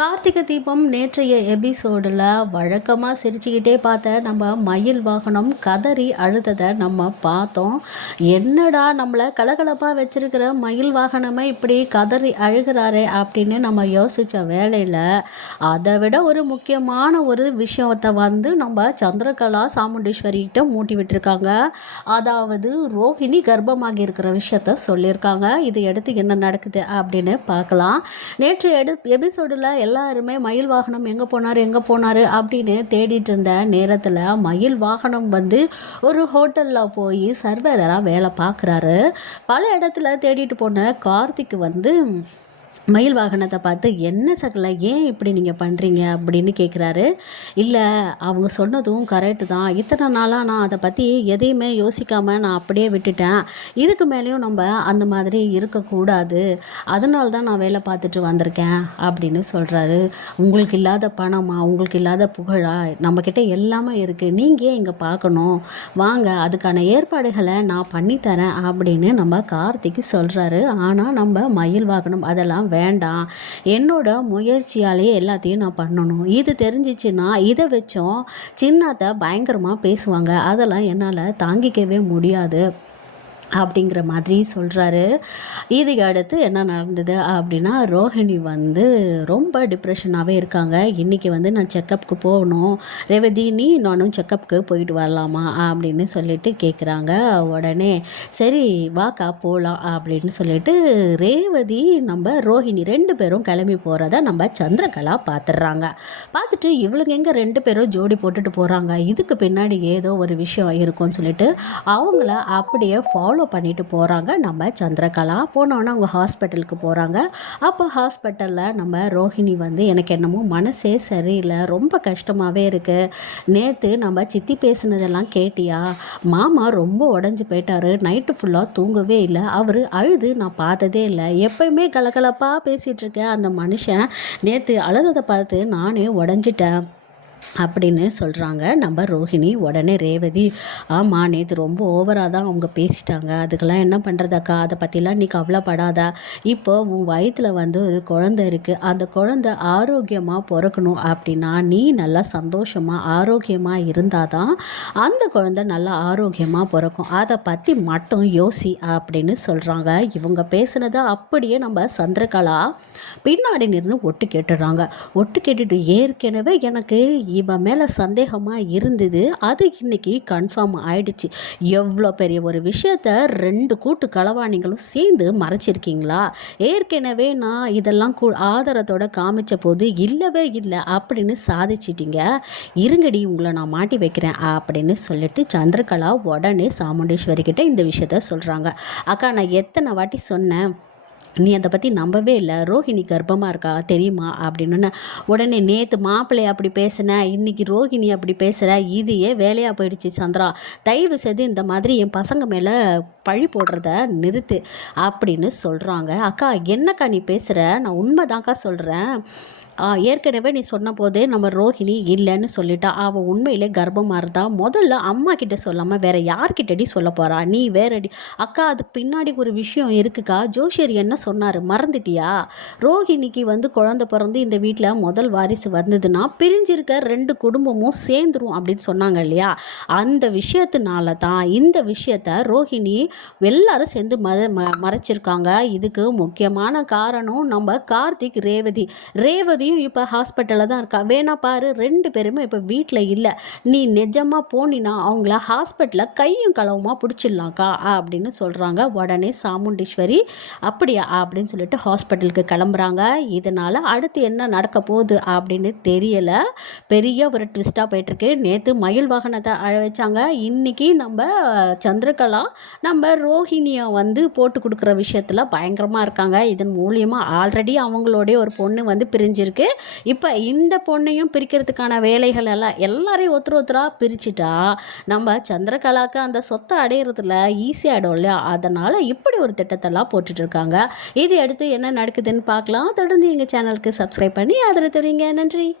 கார்த்திகை தீபம் நேற்றைய எபிசோடில் வழக்கமாக சிரிச்சுக்கிட்டே பார்த்த நம்ம மயில் வாகனம் கதறி அழுததை நம்ம பார்த்தோம். என்னடா நம்மளை கலகலப்பாக வச்சிருக்கிற மயில் வாகனமே இப்படி கதறி அழுகிறாரே அப்படின்னு நம்ம யோசித்த வேலையில் அதை விட ஒரு முக்கியமான ஒரு விஷயத்தை வந்து நம்ம சந்திரகலா சாமுண்டீஸ்வரிகிட்ட மூட்டி விட்டுருக்காங்க. அதாவது ரோஹிணி கர்ப்பமாகி இருக்கிற விஷயத்த சொல்லியிருக்காங்க. இதை எடுத்து என்ன நடக்குது அப்படின்னு பார்க்கலாம். நேற்று எடு எபிசோடில் எல்லாருமே மயில் வாகனம் எங்கே போனார் எங்கே போனார் அப்படின்னு தேடிட்டு இருந்த நேரத்தில் மயில் வாகனம் வந்து ஒரு ஹோட்டலில் போய் சர்வேதராக வேலை பார்க்குறாரு பல இடத்துல தேடிட்டு போன கார்த்திக் வந்து மயில் வாகனத்தை பார்த்து என்ன சகல ஏன் இப்படி நீங்கள் பண்ணுறீங்க அப்படின்னு கேட்குறாரு இல்லை அவங்க சொன்னதும் கரெக்டு தான். இத்தனை நாளாக நான் அதை பற்றி எதையுமே யோசிக்காமல் நான் அப்படியே விட்டுட்டேன். இதுக்கு மேலேயும் நம்ம அந்த மாதிரி இருக்கக்கூடாது. அதனால தான் நான் வேலை பார்த்துட்டு வந்திருக்கேன் அப்படின்னு சொல்கிறாரு உங்களுக்கு இல்லாத பணமா? உங்களுக்கு இல்லாத புகழா? நம்மக்கிட்ட எல்லாமே இருக்குது நீங்கள் ஏன் இங்கே பார்க்கணும்? வாங்க அதுக்கான ஏற்பாடுகளை நான் பண்ணித்தரேன் அப்படின்னு நம்ம கார்த்திக்கு சொல்கிறாரு ஆனால் நம்ம மயில் வாகனம் அதெல்லாம் வேண்டாம். என்னோட முயற்சியாலேயே எல்லாத்தையும் நான் பண்ணணும். இது தெரிஞ்சிச்சுன்னா இதை வச்சும் சின்னத்தை பயங்கரமாக பேசுவாங்க. அதெல்லாம் என்னால் தாங்கிக்கவே முடியாது. அப்படிங்கிற மாதிரி சொல்கிறாரு இதுக்கு அடுத்து என்ன நடந்தது அப்படின்னா ரோஹிணி வந்து ரொம்ப டிப்ரெஷனாகவே இருக்காங்க. இன்றைக்கி வந்து நான் செக்கப்புக்கு போகணும். ரேவதி நீ நானும் செக்கப்புக்கு போயிட்டு வரலாமா? அப்படின்னு சொல்லிட்டு கேட்குறாங்க உடனே சரி வாக்கா போகலாம் அப்படின்னு சொல்லிட்டு ரேவதி நம்ம ரோஹிணி ரெண்டு பேரும் கிளம்பி போகிறத நம்ம சந்திரகலா பார்த்துடுறாங்க பார்த்துட்டு இவளுங்க எங்கே ரெண்டு பேரும் ஜோடி போட்டுட்டு போகிறாங்க இதுக்கு பின்னாடி ஏதோ ஒரு விஷயம் இருக்கும்னு சொல்லிட்டு அவங்கள அப்படியே ஃபாலோ ஃபாலோ பண்ணிட்டு போகிறாங்க நம்ம சந்திரகலா போனோன்னா அவங்க ஹாஸ்பிட்டலுக்கு போகிறாங்க அப்போ ஹாஸ்பிட்டலில் நம்ம ரோஹிணி வந்து எனக்கு என்னமோ மனசே சரியில்லை ரொம்ப கஷ்டமாகவே இருக்குது நேற்று நம்ம சித்தி பேசினதெல்லாம் கேட்டியா? மாமா ரொம்ப உடஞ்சி போயிட்டாரு. நைட்டு ஃபுல்லாக தூங்கவே இல்லை. அவர் அழுது நான் பார்த்ததே இல்லை. எப்பயுமே கலகலப்பாக பேசிகிட்ருக்கேன் அந்த மனுஷன் நேற்று அழுததை பார்த்து நானே உடஞ்சிட்டேன். அப்படின்னு சொல்கிறாங்க நம்ம ரோஹிணி உடனே ரேவதி ஆமாம் நேற்று ரொம்ப ஓவராக தான் அவங்க பேசிட்டாங்க. அதுக்கெல்லாம் என்ன பண்ணுறதாக்கா அதை பற்றிலாம் நீ கவலைப்படாதா. இப்போ உன் வயிற்றில் வந்து ஒரு குழந்தை இருக்குது அந்த குழந்தை ஆரோக்கியமாக பிறக்கணும் அப்படின்னா நீ நல்லா சந்தோஷமாக ஆரோக்கியமாக இருந்தால் தான் அந்த குழந்தை நல்லா ஆரோக்கியமாக பிறக்கும். அதை பற்றி மட்டும் யோசி அப்படின்னு சொல்கிறாங்க இவங்க பேசுனதை அப்படியே நம்ம சந்திரகலா பின்னாடி நின்று ஒட்டு கேட்டுடுறாங்க ஒட்டு கேட்டுட்டு ஏற்கனவே எனக்கு இவன் மேலே சந்தேகமாக இருந்தது. அது இன்றைக்கி கன்ஃபார்ம் ஆயிடுச்சு. எவ்வளோ பெரிய ஒரு விஷயத்த ரெண்டு கூட்டு களவாணிகளும் சேர்ந்து மறைச்சிருக்கீங்களா? ஏற்கனவே நான் இதெல்லாம் கூ ஆதாரத்தோட காமிச்ச போது இல்லவே இல்லை அப்படின்னு சாதிச்சிட்டிங்க. இருங்கடி உங்களை நான் மாட்டி வைக்கிறேன் அப்படின்னு சொல்லிட்டு சந்திரகலா உடனே சாமுண்டேஸ்வரி கிட்ட இந்த விஷயத்த சொல்கிறாங்க அக்கா நான் எத்தனை வாட்டி சொன்னேன் நீ அதை பற்றி நம்பவே இல்லை. ரோஹிணி கர்ப்பமாக இருக்கா? தெரியுமா? அப்படின்னு உடனே நேற்று மாப்பிள்ளை அப்படி பேசின இன்றைக்கி ரோஹிணி அப்படி பேசுகிற இதையே வேலையாக போயிடுச்சு சந்திரா. தயவு செய்து இந்த மாதிரி என் பசங்க மேலே பழி போடுறத நிறுத்து அப்படின்னு சொல்கிறாங்க அக்கா என்னக்கா நீ பேசுகிற நான் உண்மைதான்க்கா சொல்கிறேன் ஏற்கனவே நீ சொன்ன போதே நம்ம ரோஹிணி இல்லைன்னு சொல்லிட்டா. அவள் உண்மையிலே கர்ப்பமாக இருந்தா முதல்ல அம்மா கிட்ட சொல்லாமல் வேற யார்கிட்டடி சொல்ல போறா? நீ வேறடி. அக்கா அதுக்கு பின்னாடி ஒரு விஷயம் இருக்குக்கா. ஜோஷியர் என்ன சொன்னார்? மறந்துட்டியா? ரோஹிணிக்கு வந்து குழந்த பிறந்து இந்த வீட்டில் முதல் வாரிசு வந்ததுன்னா பிரிஞ்சிருக்க ரெண்டு குடும்பமும் சேர்ந்துரும் அப்படின்னு சொன்னாங்க இல்லையா? அந்த விஷயத்தினால தான் இந்த விஷயத்த ரோஹிணி எல்லாரும் சேர்ந்து ம மறைச்சிருக்காங்க. இதுக்கு முக்கியமான காரணம் நம்ம கார்த்திக் ரேவதி. ரேவதி ரேவதியும் இப்போ ஹாஸ்பிட்டலில் தான் இருக்கா? வேணா பாரு ரெண்டு பேருமே இப்போ வீட்டில் இல்லை. நீ நிஜமாக போனினா அவங்கள ஹாஸ்பிட்டலில் கையும் களவுமா பிடிச்சிடலாம்க்கா அப்படின்னு சொல்கிறாங்க உடனே சாமுண்டீஸ்வரி அப்படியா? அப்படின்னு சொல்லிட்டு ஹாஸ்பிட்டலுக்கு கிளம்புறாங்க. இதனால் அடுத்து என்ன நடக்க போகுது அப்படின்னு தெரியலை. பெரிய ஒரு ட்விஸ்ட்டாக போயிட்டுருக்கு. நேற்று மயில் வாகனத்தை அழ வச்சாங்க. இன்றைக்கி நம்ம சந்திரகலா நம்ம ரோஹிணியை வந்து போட்டு கொடுக்குற விஷயத்தில் பயங்கரமாக இருக்காங்க. இதன் மூலியமாக ஆல்ரெடி அவங்களுடைய ஒரு பொண்ணு வந்து பிரிஞ்சிருக்கு. இப்போ இந்த பொண்ணையும் பிரிக்கிறதுக்கான வேலைகள் எல்லாம் எல்லாரையும் ஒருத்தர் ஒருத்தராக பிரிச்சுட்டா நம்ம சந்திரகலாக்கு அந்த சொத்தை அடையிறதுல ஈஸியாகிடும் இல்லையா? அதனால் இப்படி ஒரு திட்டத்தெல்லாம் போட்டுட்ருக்காங்க இது அடுத்து என்ன நடக்குதுன்னு பார்க்கலாம். தொடர்ந்து எங்கள் சேனலுக்கு சப்ஸ்கிரைப் பண்ணி ஆதரவு தருவீங்க. நன்றி.